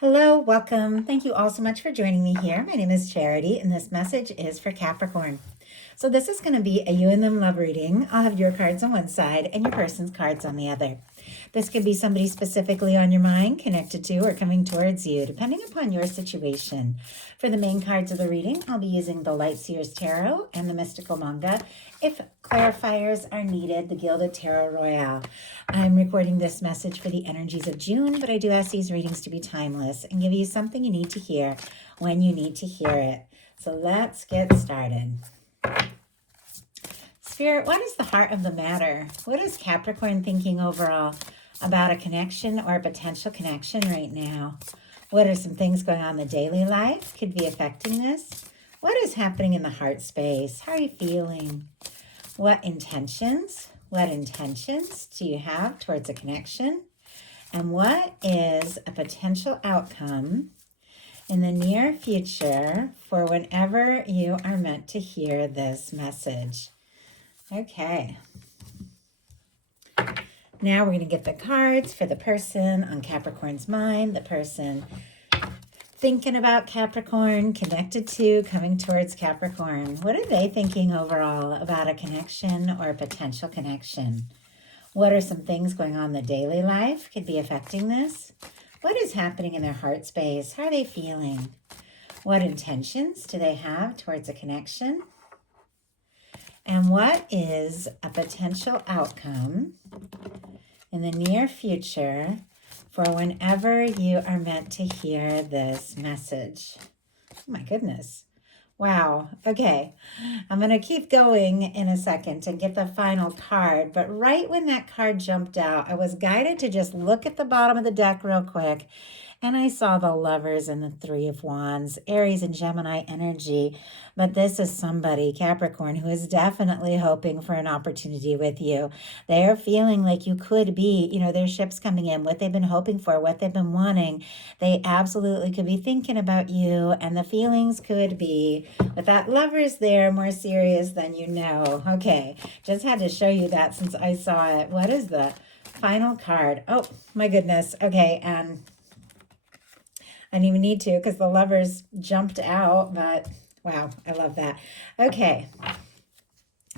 Hello, welcome. Thank you all so much for joining me here. My name is Charity, and this message is for Capricorn. So this is going to be a you and them love reading. I'll have your cards on one side and your person's cards on the other. This could be somebody specifically on your mind, connected to, or coming towards you, depending upon your situation. For the main cards of the reading, I'll be using the Light Seer's Tarot and the Mystical Manga. If clarifiers are needed, the Gilded Tarot Royale. I'm recording this message for the energies of June, but I do ask these readings to be timeless and give you something you need to hear when you need to hear it. So let's get started. Spirit, what is the heart of the matter? What is Capricorn thinking overall about a connection or a potential connection right now? What are some things going on in the daily life could be affecting this? What is happening in the heart space? How are you feeling? What intentions do you have towards a connection? And what is a potential outcome in the near future for whenever you are meant to hear this message? Okay. Now we're going to get the cards for the person on Capricorn's mind, the person thinking about Capricorn, connected to, coming towards Capricorn. What are they thinking overall about a connection or a potential connection? What are some things going on in the daily life could be affecting this? What is happening in their heart space? How are they feeling? What intentions do they have towards a connection? And what is a potential outcome in the near future for whenever you are meant to hear this message? Oh my goodness. Wow. Okay. I'm going to keep going in a second and get the final card. But right when that card jumped out, I was guided to just look at the bottom of the deck real quick. And I saw the Lovers and the Three of Wands, Aries and Gemini energy. But this is somebody, Capricorn, who is definitely hoping for an opportunity with you. They are feeling like you could be, their ship's coming in, what they've been hoping for, what they've been wanting. They absolutely could be thinking about you. And the feelings could be, with that Lovers there, more serious than you know. Okay, just had to show you that since I saw it. What is the final card? Oh, my goodness. Okay, and I didn't even need to because the Lovers jumped out, but wow, I love that. Okay,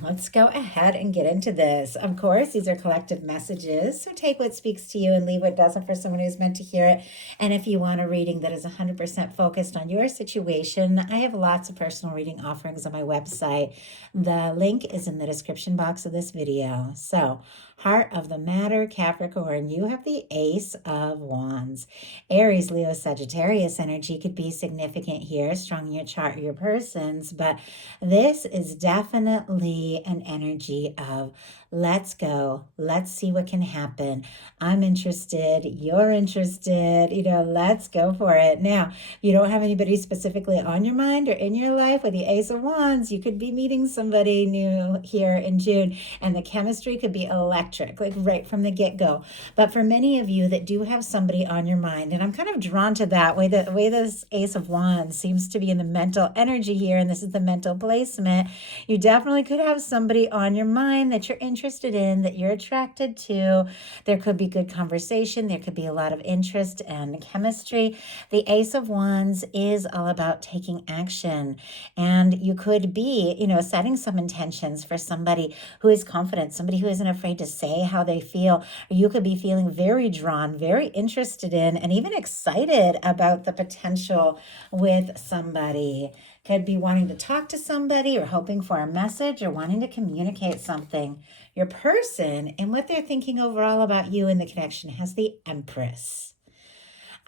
let's go ahead and get into this. Of course, these are collective messages, so take what speaks to you and leave what doesn't for someone who's meant to hear it. And if you want a reading that is 100% focused on your situation, I have lots of personal reading offerings on my website. The link is in the description box of this video. So, heart of the matter, Capricorn, you have the Ace of Wands. Aries, Leo, Sagittarius energy could be significant here, strong in your chart, your persons, but this is definitely an energy of let's go, let's see what can happen. I'm interested, you're interested, let's go for it. Now, you don't have anybody specifically on your mind or in your life with the Ace of Wands. You could be meeting somebody new here in June, and the chemistry could be electric, like right from the get-go. But for many of you that do have somebody on your mind, and I'm kind of drawn to that way, the way this Ace of Wands seems to be in the mental energy here, and this is the mental placement, you definitely could have somebody on your mind that you're interested in, that you're attracted to. There could be good conversation. There could be a lot of interest and chemistry. The Ace of Wands is all about taking action. And you could be, setting some intentions for somebody who is confident, somebody who isn't afraid to say how they feel. Or you could be feeling very drawn, very interested in, and even excited about the potential with somebody. Could be wanting to talk to somebody or hoping for a message or wanting to communicate something. Your person and what they're thinking overall about you in the connection has the Empress.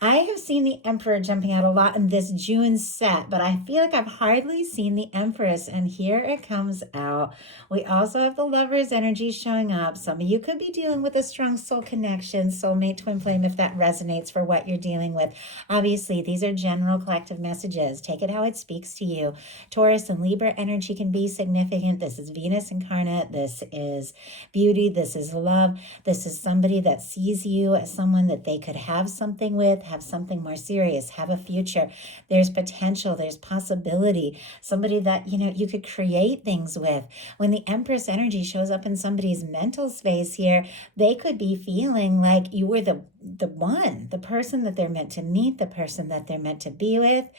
I have seen the Emperor jumping out a lot in this June set, but I feel like I've hardly seen the Empress, and here it comes out. We also have the Lovers energy showing up. Some of you could be dealing with a strong soul connection, soulmate, twin flame, if that resonates for what you're dealing with. Obviously, these are general collective messages. Take it how it speaks to you. Taurus and Libra energy can be significant. This is Venus incarnate. This is beauty. This is love. This is somebody that sees you as someone that they could have something with, have something more serious, have a future. There's potential, there's possibility, somebody that, you could create things with. When the Empress energy shows up in somebody's mental space here, they could be feeling like you were the the person that they're meant to meet, the person that they're meant to be with,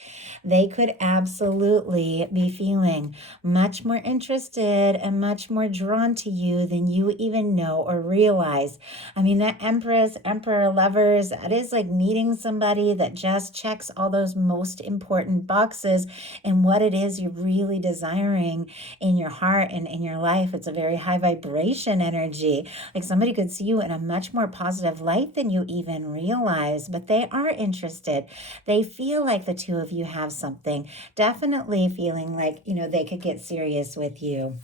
they could absolutely be feeling much more interested and much more drawn to you than you even know or realize. I mean, that Empress, Emperor, Lovers, that is like meeting somebody that just checks all those most important boxes and what it is you're really desiring in your heart and in your life. It's a very high vibration energy. Like somebody could see you in a much more positive light than you even realize, but they are interested. They feel like the two of you have something, definitely feeling like, they could get serious with you.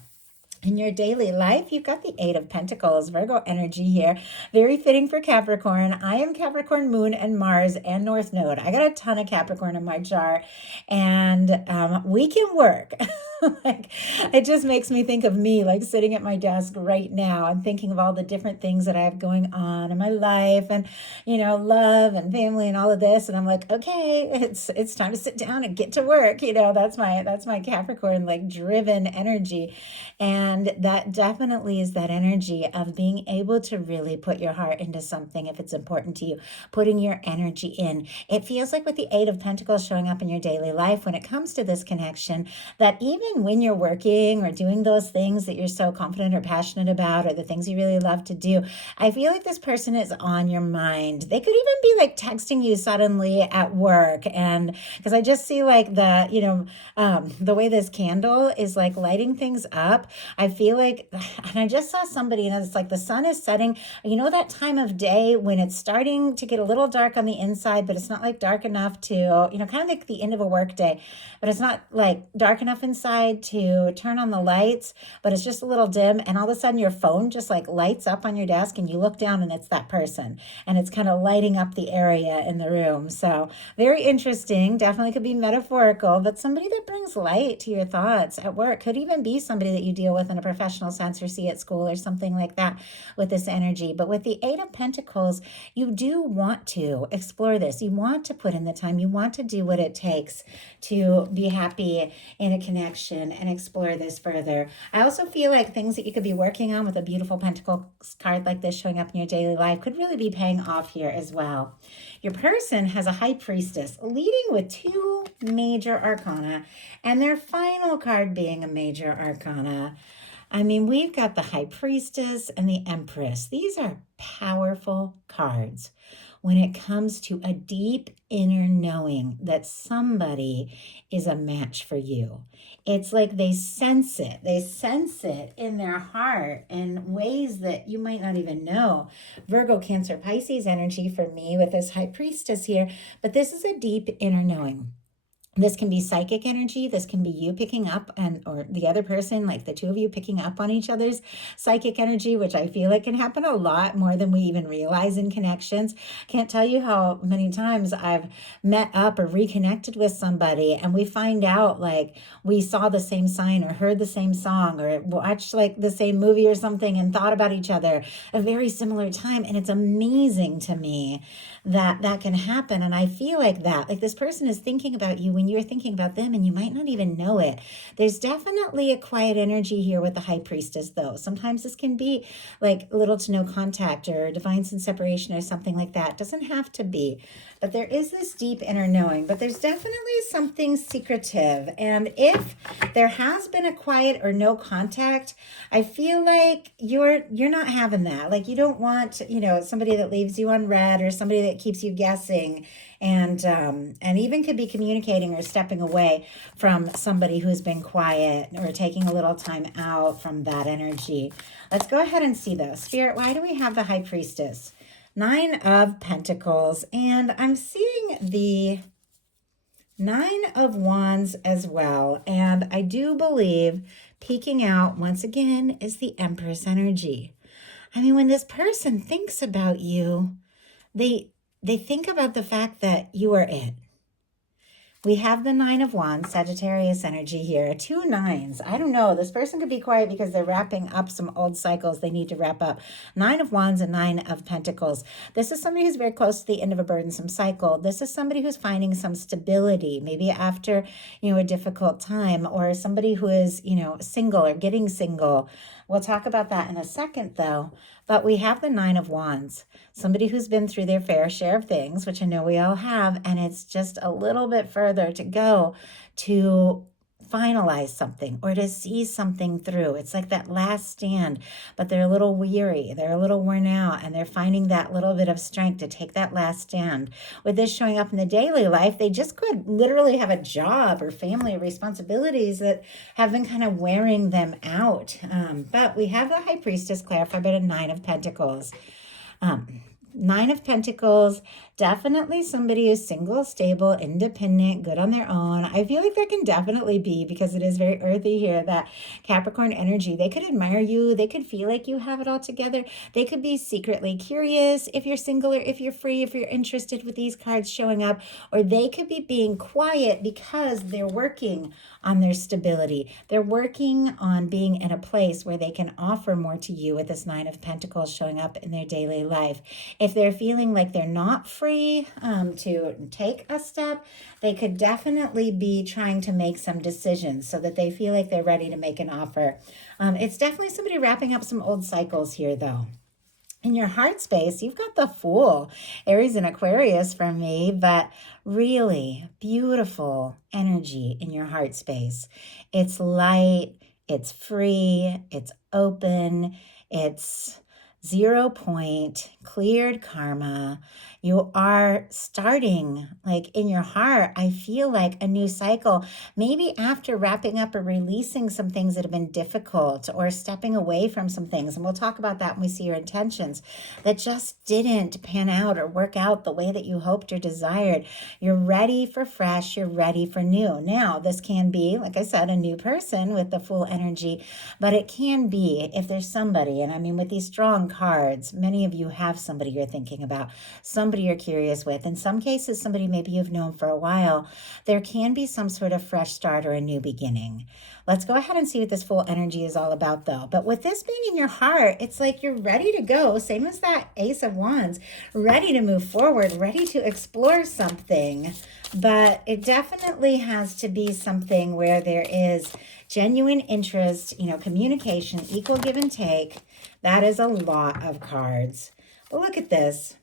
In your daily life, you've got the Eight of Pentacles, Virgo energy here. Very fitting for Capricorn. I am Capricorn Moon and Mars and North Node. I got a ton of Capricorn in my chart, and we can work. Like, it just makes me think of me, like sitting at my desk right now and thinking of all the different things that I have going on in my life, and love and family and all of this. And I'm like, okay, it's time to sit down and get to work. That's my Capricorn, like, driven energy. And that definitely is that energy of being able to really put your heart into something if it's important to you, putting your energy in. It feels like with the Eight of Pentacles showing up in your daily life, when it comes to this connection, that even when you're working or doing those things that you're so confident or passionate about, or the things you really love to do, I feel like this person is on your mind. They could even be like texting you suddenly at work. And because I just see like the way this candle is like lighting things up, I feel like, and I just saw somebody, and it's like the sun is setting, that time of day when it's starting to get a little dark on the inside, but it's not like dark enough to, kind of like the end of a work day, but it's not like dark enough inside to turn on the lights, but it's just a little dim. And all of a sudden your phone just like lights up on your desk, and you look down and it's that person, and it's kind of lighting up the area in the room. So very interesting. Definitely could be metaphorical, but somebody that brings light to your thoughts at work. Could even be somebody that you deal with in a professional sense or see at school or something like that with this energy. But with the Eight of Pentacles, you do want to explore this. You want to put in the time. You want to do what it takes to be happy in a connection and explore this further. I also feel like things that you could be working on with a beautiful Pentacles card like this showing up in your daily life could really be paying off here as well. Your person has a High Priestess leading with two major arcana, and their final card being a major arcana. I mean, we've got the High Priestess and the Empress. These are powerful cards when it comes to a deep inner knowing that somebody is a match for you. It's like they sense it. They sense it in their heart in ways that you might not even know. Virgo, Cancer, Pisces energy for me with this High Priestess here, but this is a deep inner knowing. This can be psychic energy. This can be you picking up or the other person, like the two of you picking up on each other's psychic energy, which I feel like can happen a lot more than we even realize in connections. Can't tell you how many times I've met up or reconnected with somebody, and we find out like we saw the same sign or heard the same song or watched like the same movie or something and thought about each other a very similar time. And it's amazing to me that that can happen. And I feel like this person is thinking about you when you're thinking about them, and you might not even know it. There's definitely a quiet energy here with the High Priestess, though. Sometimes this can be like little to no contact or divine separation or something like that. It doesn't have to be, but there is this deep inner knowing. But there's definitely something secretive. And if there has been a quiet or no contact, I feel like you're not having that. Like you don't want, somebody that leaves you on red or somebody that keeps you guessing, and even could be communicating or stepping away from somebody who's been quiet or taking a little time out from that energy. Let's go ahead and see though. Spirit, why do we have the High Priestess? Nine of Pentacles, and I'm seeing the Nine of Wands as well. And I do believe peeking out once again is the Empress energy. I mean, when this person thinks about you, they think about the fact that you are it. We have the Nine of Wands, Sagittarius energy here. Two nines. I don't know. This person could be quiet because they're wrapping up some old cycles they need to wrap up. Nine of Wands and Nine of Pentacles. This is somebody who's very close to the end of a burdensome cycle. This is somebody who's finding some stability, maybe after, a difficult time, or somebody who is, single or getting single. We'll talk about that in a second, though. But we have the Nine of Wands, somebody who's been through their fair share of things, which I know we all have, and it's just a little bit further to go to finalize something or to see something through. It's like that last stand, but they're a little weary, they're a little worn out, and they're finding that little bit of strength to take that last stand. With this showing up in the daily life, they just could literally have a job or family responsibilities that have been kind of wearing them out. But we have the High Priestess clarified by the Nine of Pentacles. Nine of Pentacles, definitely somebody who's single, stable, independent, good on their own. I feel like that can definitely be, because it is very earthy here, that Capricorn energy. They could admire you. They could feel like you have it all together. They could be secretly curious if you're single or if you're free, if you're interested with these cards showing up, or they could be being quiet because they're working on their stability. They're working on being in a place where they can offer more to you with this Nine of Pentacles showing up in their daily life. If they're feeling like they're not free to take a step, they could definitely be trying to make some decisions so that they feel like they're ready to make an offer. It's definitely somebody wrapping up some old cycles here, though. In your heart space, you've got the Fool, Aries and Aquarius from me, but really beautiful energy in your heart space. It's light, it's free, it's open, it's 0 point, cleared karma. You are starting, like in your heart, I feel like a new cycle, maybe after wrapping up or releasing some things that have been difficult, or stepping away from some things. And we'll talk about that when we see your intentions that just didn't pan out or work out the way that you hoped or desired. You're ready for fresh, you're ready for new. Now, this can be, like I said, a new person with the Fool energy, but it can be if there's somebody, and I mean, with these strong cards, many of you have somebody you're thinking about, somebody you're curious with. In some cases, somebody maybe you've known for a while. There can be some sort of fresh start or a new beginning. Let's go ahead and see what this Fool energy is all about, though. But with this being in your heart, it's like you're ready to go, same as that Ace of Wands, ready to move forward, ready to explore something. But it definitely has to be something where there is genuine interest, communication, equal give and take. That is a lot of cards. But look at this.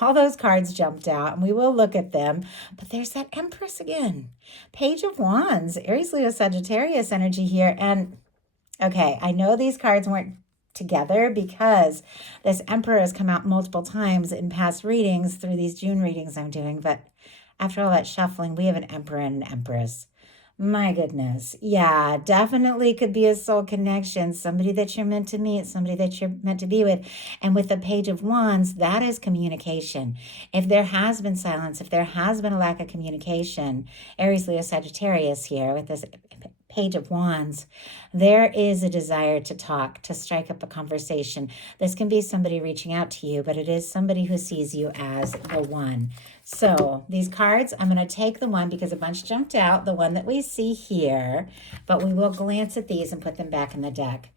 All those cards jumped out, and we will look at them. But there's that Empress again. Page of Wands, Aries, Leo, Sagittarius energy here. And, okay, I know these cards weren't together because this Emperor has come out multiple times in past readings through these June readings I'm doing. But after all that shuffling, we have an Emperor and an Empress. My goodness. Yeah, definitely could be a soul connection. Somebody that you're meant to meet, somebody that you're meant to be with. And with the Page of Wands, that is communication. If there has been silence, if there has been a lack of communication, Aries, Leo, Sagittarius here with this Page of Wands, there is a desire to talk, to strike up a conversation. This can be somebody reaching out to you, but it is somebody who sees you as the one. So these cards, I'm going to take the one because a bunch jumped out, the one that we see here, but we will glance at these and put them back in the deck.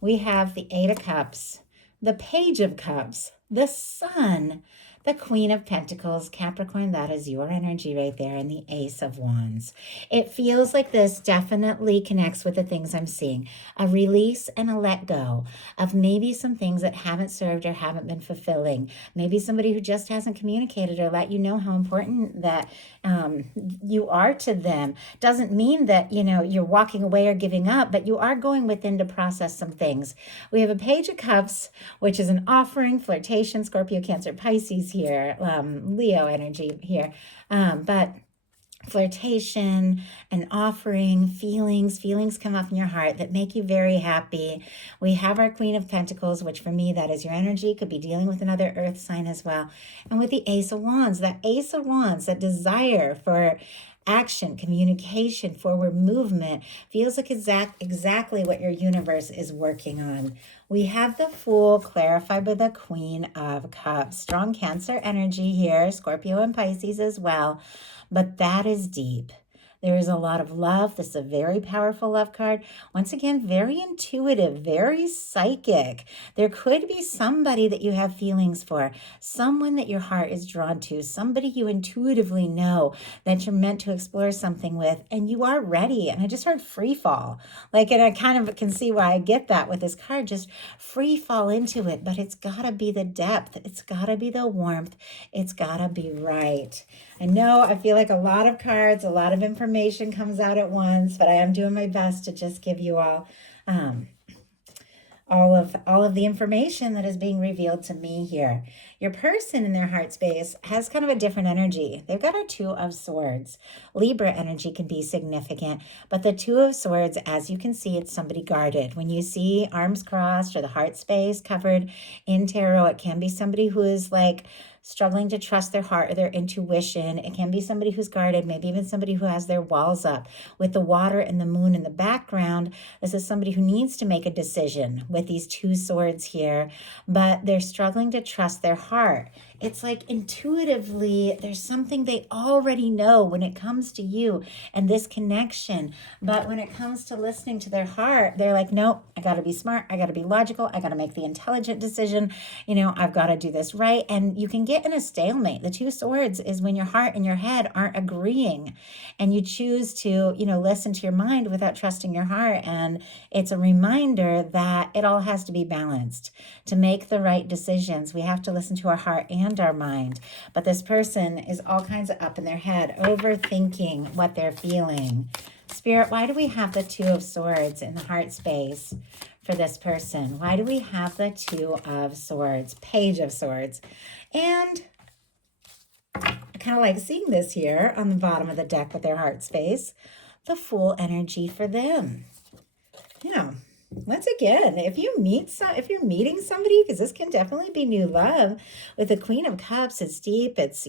We have the Eight of Cups, the Page of Cups, the Sun, the Queen of Pentacles, Capricorn, that is your energy right there, and the Ace of Wands. It feels like this definitely connects with the things I'm seeing. A release and a let go of maybe some things that haven't served or haven't been fulfilling. Maybe somebody who just hasn't communicated or let you know how important that you are to them. Doesn't mean that, you're walking away or giving up, but you are going within to process some things. We have a Page of Cups, which is an offering, flirtation, Scorpio, Cancer, Pisces here, Leo energy here, but flirtation, an offering, feelings come up in your heart that make you very happy. We have our Queen of Pentacles, which for me, that is your energy, could be dealing with another earth sign as well. And with the Ace of Wands, that Ace of Wands, that desire for action, communication, forward movement, feels like exactly what your universe is working on. We have the Fool clarified by the Queen of Cups. Strong Cancer energy here, Scorpio and Pisces as well. But that is deep. There is a lot of love. This is a very powerful love card. Once again, very intuitive, very psychic. There could be somebody that you have feelings for, someone that your heart is drawn to, somebody you intuitively know that you're meant to explore something with, and you are ready. And I just heard free fall. Like, and I kind of can see why I get that with this card, just free fall into it. But it's got to be the depth. It's got to be the warmth. It's got to be right. I know I feel like a lot of cards, a lot of information comes out at once, but I am doing my best to just give you all of the information that is being revealed to me here. Your person in their heart space has kind of a different energy. They've got a Two of Swords. Libra energy can be significant, but the Two of Swords, as you can see, it's somebody guarded. When you see arms crossed or the heart space covered in tarot, it can be somebody who is like struggling to trust their heart or their intuition. It can be somebody who's guarded, maybe even somebody who has their walls up. With the water and the moon in the background, this is somebody who needs to make a decision with these two swords here, but they're struggling to trust their heart. It's like intuitively, there's something they already know when it comes to you and this connection. But when it comes to listening to their heart, they're like, nope, I got to be smart. I got to be logical. I got to make the intelligent decision. I've got to do this right. And you can get in a stalemate. The Two Swords is when your heart and your head aren't agreeing and you choose to, listen to your mind without trusting your heart. And it's a reminder that it all has to be balanced. To make the right decisions, we have to listen to our heart and our mind. But this person is all kinds of up in their head, overthinking what they're feeling. Spirit, why do we have the Two of Swords in the heart space for this person? Why do we have the Two of Swords, Page of Swords? And I kind of like seeing this here on the bottom of the deck with their heart space, the Fool energy for them. Once again, if you're meeting somebody, because this can definitely be new love, with the Queen of Cups, it's deep, it's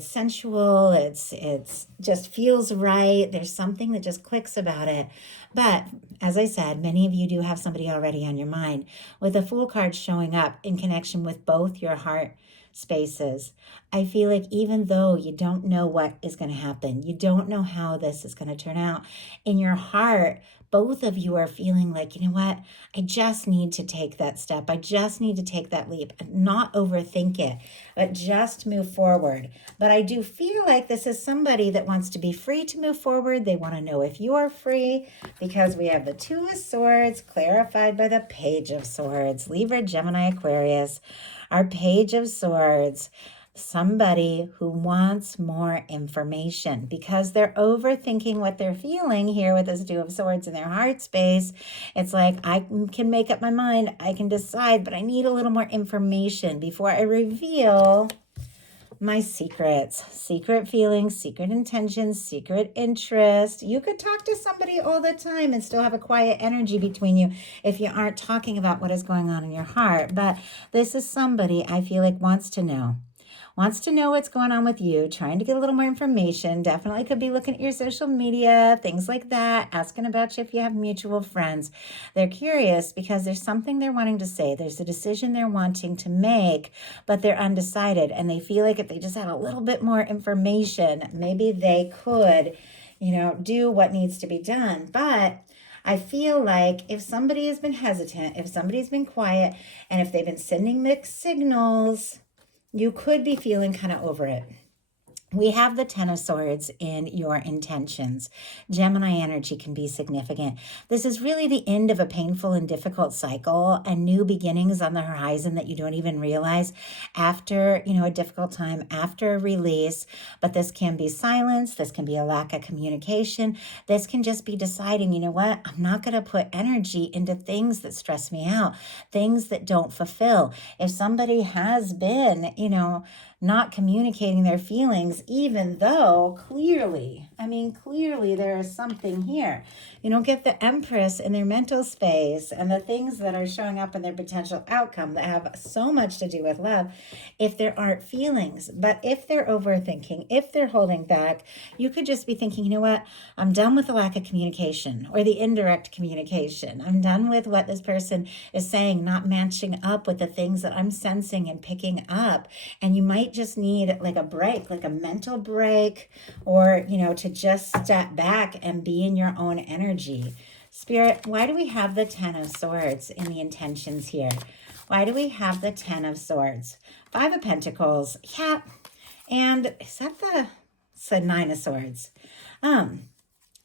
sensual, it's just feels right. There's something that just clicks about it. But as I said, many of you do have somebody already on your mind, with the Fool card showing up in connection with both your heart spaces. I feel like even though you don't know what is going to happen, you don't know how this is going to turn out, in your heart, both of you are feeling like, you know what, I just need to take that step. I just need to take that leap, not overthink it, but just move forward. But I do feel like this is somebody that wants to be free to move forward. They want to know if you are free, because we have the Two of Swords clarified by the Page of Swords. Libra, Gemini, Aquarius. Our Page of Swords, somebody who wants more information because they're overthinking what they're feeling here with this Two of Swords in their heart space. It's like, I can make up my mind, I can decide, but I need a little more information before I reveal my secrets, secret feelings, secret intentions, secret interest. You could talk to somebody all the time and still have a quiet energy between you if you aren't talking about what is going on in your heart. But this is somebody I feel like wants to know what's going on with you, trying to get a little more information. Definitely could be looking at your social media, things like that, asking about you if you have mutual friends. They're curious because there's something they're wanting to say. There's a decision they're wanting to make, but they're undecided. And they feel like if they just had a little bit more information, maybe they could, do what needs to be done. But I feel like if somebody has been hesitant, if somebody's been quiet, and if they've been sending mixed signals, you could be feeling kind of over it. We have the Ten of Swords in your intentions. Gemini energy can be significant. This is really the end of a painful and difficult cycle, and new beginnings on the horizon that you don't even realize after, a difficult time, after a release. But this can be silence. This can be a lack of communication. This can just be deciding, you know what, I'm not going to put energy into things that stress me out, things that don't fulfill. If somebody has been, not communicating their feelings, even though clearly there is something here. You don't get the Empress in their mental space and the things that are showing up in their potential outcome that have so much to do with love if there aren't feelings. But if they're overthinking, if they're holding back, you could just be thinking, you know what, I'm done with the lack of communication or the indirect communication. I'm done with what this person is saying, not matching up with the things that I'm sensing and picking up. And you might might just need like a break, like a mental break, or, to just step back and be in your own energy. Spirit, why do we have the 10 of Swords in the intentions here? Why do we have the 10 of Swords? 5 of Pentacles. Yeah. And is that it's the 9 of Swords?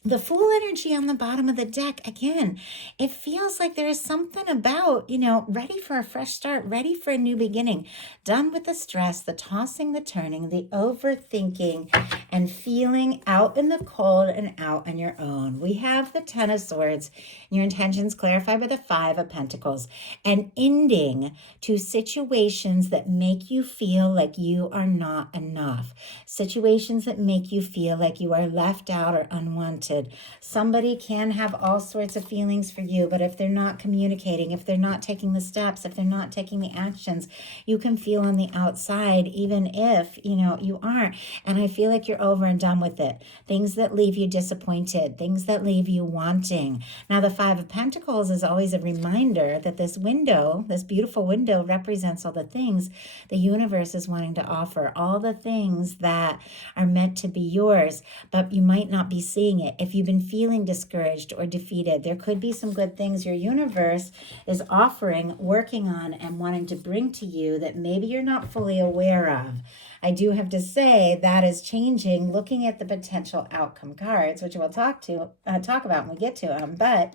The Fool energy on the bottom of the deck, again, it feels like there is something about, ready for a fresh start, ready for a new beginning, done with the stress, the tossing, the turning, the overthinking, and feeling out in the cold and out on your own. We have the 10 of Swords, your intentions clarified by the 5 of Pentacles, and ending to situations that make you feel like you are not enough, situations that make you feel like you are left out or unwanted. Somebody can have all sorts of feelings for you, but if they're not communicating, if they're not taking the steps, if they're not taking the actions, you can feel on the outside, even if, you aren't. And I feel like you're over and done with it. Things that leave you disappointed, things that leave you wanting. Now, the 5 of Pentacles is always a reminder that this window, this beautiful window, represents all the things the universe is wanting to offer, all the things that are meant to be yours, but you might not be seeing it. If you've been feeling discouraged or defeated, there could be some good things your universe is offering, working on, and wanting to bring to you that maybe you're not fully aware of. I do have to say that is changing, looking at the potential outcome cards, which we'll talk about when we get to them. But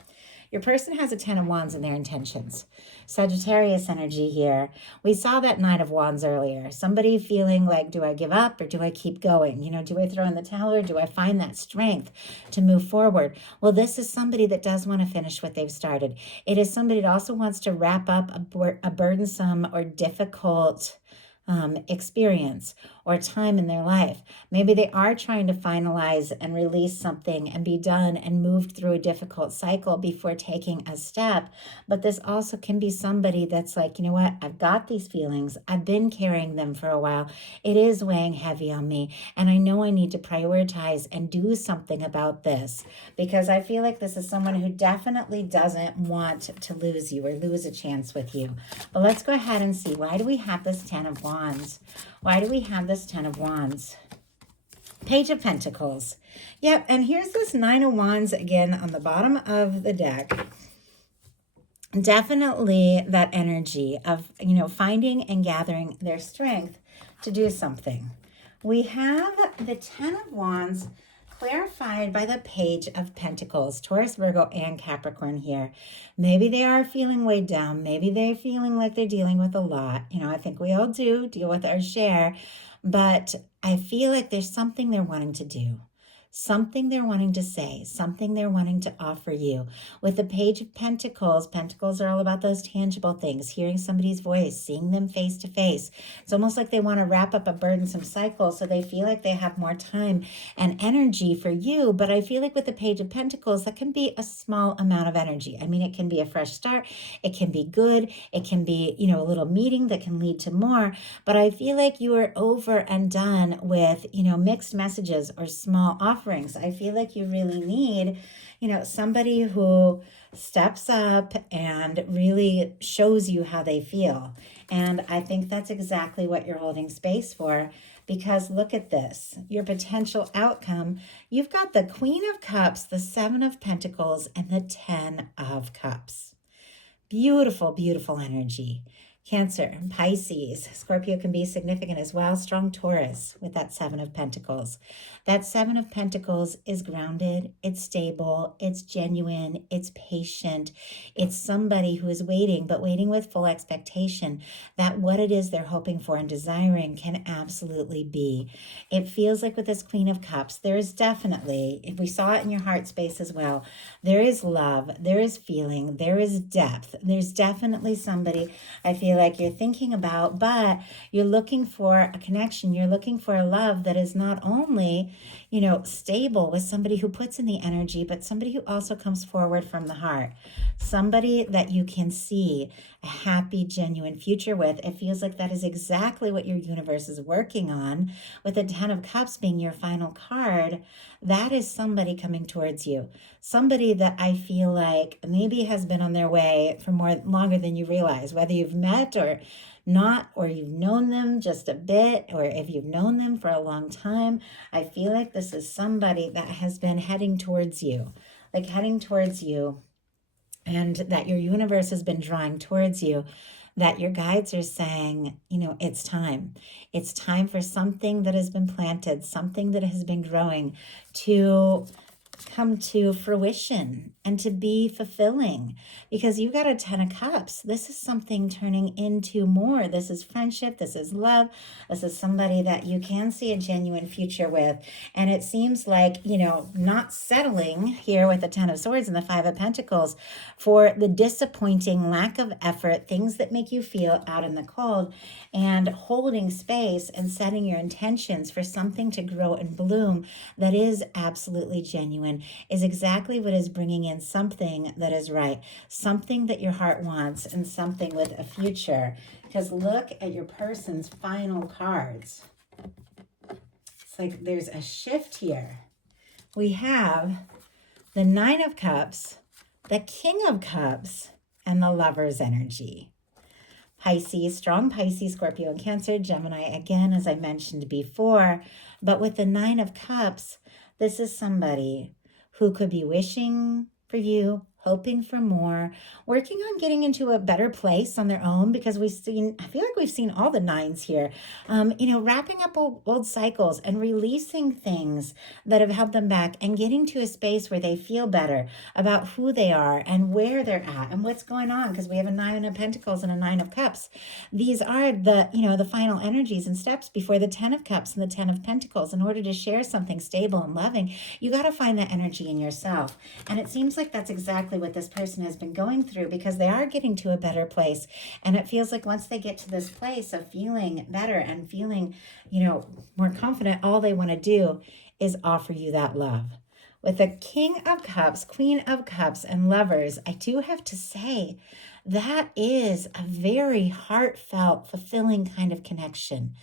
your person has a 10 of Wands in their intentions. Sagittarius energy here. We saw that Knight of Wands earlier. Somebody feeling like, do I give up or do I keep going? Do I throw in the towel or do I find that strength to move forward? Well, this is somebody that does want to finish what they've started. It is somebody that also wants to wrap up a burdensome or difficult experience or time in their life. Maybe they are trying to finalize and release something and be done and moved through a difficult cycle before taking a step. But this also can be somebody that's like, you know what, I've got these feelings. I've been carrying them for a while. It is weighing heavy on me. And I know I need to prioritize and do something about this, because I feel like this is someone who definitely doesn't want to lose you or lose a chance with you. But let's go ahead and see, why do we have this 10 of Wands? Why do we have this 10 of Wands? Page of Pentacles. Yep, and here's this 9 of Wands again on the bottom of the deck. Definitely that energy of, finding and gathering their strength to do something. We have the 10 of Wands clarified by the Page of Pentacles, Taurus, Virgo, and Capricorn here. Maybe they are feeling weighed down. Maybe they're feeling like they're dealing with a lot. I think we all do deal with our share, but I feel like there's something they're wanting to do. Something they're wanting to say, something they're wanting to offer you. With the Page of Pentacles, Pentacles are all about those tangible things, hearing somebody's voice, seeing them face to face. It's almost like they want to wrap up a burdensome cycle so they feel like they have more time and energy for you. But I feel like with the Page of Pentacles, that can be a small amount of energy. I mean, it can be a fresh start. It can be good. It can be, a little meeting that can lead to more. But I feel like you are over and done with, mixed messages or small offers. I feel like you really need, somebody who steps up and really shows you how they feel. And I think that's exactly what you're holding space for, because look at this, your potential outcome. You've got the Queen of Cups, the 7 of Pentacles, and the 10 of Cups. Beautiful, beautiful energy. Cancer, Pisces, Scorpio can be significant as well. Strong Taurus with that 7 of Pentacles. That 7 of Pentacles is grounded, it's stable, it's genuine, it's patient. It's somebody who is waiting, but waiting with full expectation that what it is they're hoping for and desiring can absolutely be. It feels like with this Queen of Cups, there is definitely, if we saw it in your heart space as well, there is love, there is feeling, there is depth. There's definitely somebody I feel like you're thinking about, but you're looking for a connection. You're looking for a love that is not only, stable with somebody who puts in the energy, but somebody who also comes forward from the heart. Somebody that you can see a happy, genuine future with. It feels like that is exactly what your universe is working on, with the Ten of Cups being your final card. That is somebody coming towards you. Somebody that I feel like maybe has been on their way for longer than you realize, whether you've met or not, or you've known them just a bit, or if you've known them for a long time. I feel like this is somebody that has been heading towards you, like heading towards you, and that your universe has been drawing towards you, that your guides are saying, you know, it's time. It's time for something that has been planted, something that has been growing to come to fruition and to be fulfilling, because you got a Ten of Cups. This is something turning into more. This is friendship. This is love. This is somebody that you can see a genuine future with. And it seems like, you know, not settling here with the Ten of Swords and the Five of Pentacles for the disappointing lack of effort, things that make you feel out in the cold, and holding space and setting your intentions for something to grow and bloom that is absolutely genuine, is exactly what is bringing in something that is right, something that your heart wants, and something with a future. Because look at your person's final cards. It's like there's a shift here. We have the Nine of Cups, the King of Cups, and the Lover's energy. Pisces, strong Pisces, Scorpio, and Cancer, Gemini, again, as I mentioned before. But with the Nine of Cups, this is somebody who could be wishing for you, hoping for more, working on getting into a better place on their own, because I feel like we've seen all the nines here, wrapping up old cycles and releasing things that have held them back, and getting to a space where they feel better about who they are and where they're at and what's going on, because we have a Nine of Pentacles and a Nine of Cups. These are the final energies and steps before the Ten of Cups and the Ten of Pentacles. In order to share something stable and loving, you got to find that energy in yourself. And it seems like that's exactly what this person has been going through, because they are getting to a better place. And it feels like once they get to this place of feeling better and feeling, more confident, all they want to do is offer you that love. With the King of Cups, Queen of Cups, and Lovers, I do have to say that is a very heartfelt, fulfilling kind of connection.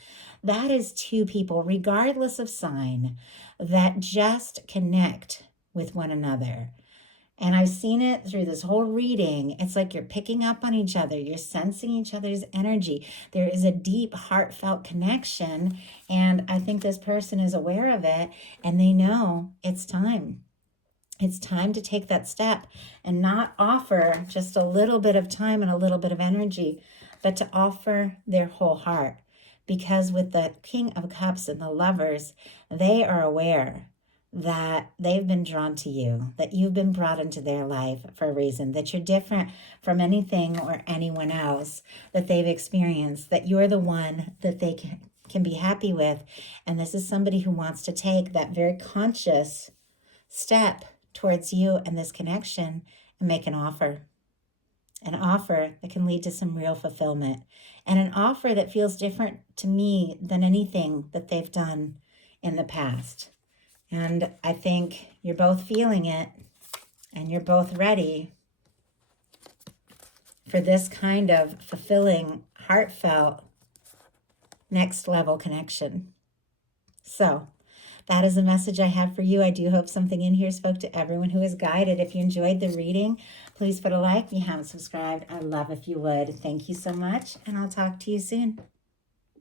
That is two people, regardless of sign, that just connect with one another. And I've seen it through this whole reading. It's like you're picking up on each other. You're sensing each other's energy. There is a deep, heartfelt connection. And I think this person is aware of it, and they know it's time. It's time to take that step and not offer just a little bit of time and a little bit of energy, but to offer their whole heart. Because with the King of Cups and the Lovers, they are aware that they've been drawn to you, that you've been brought into their life for a reason, that you're different from anything or anyone else that they've experienced, that you're the one that they can be happy with. And this is somebody who wants to take that very conscious step towards you and this connection and make an offer that can lead to some real fulfillment, and an offer that feels different to me than anything that they've done in the past. And I think you're both feeling it, and you're both ready for this kind of fulfilling, heartfelt, next level connection. So that is the message I have for you. I do hope something in here spoke to everyone who is guided. If you enjoyed the reading, please put a like. If you haven't subscribed, I'd love if you would. Thank you so much, and I'll talk to you soon.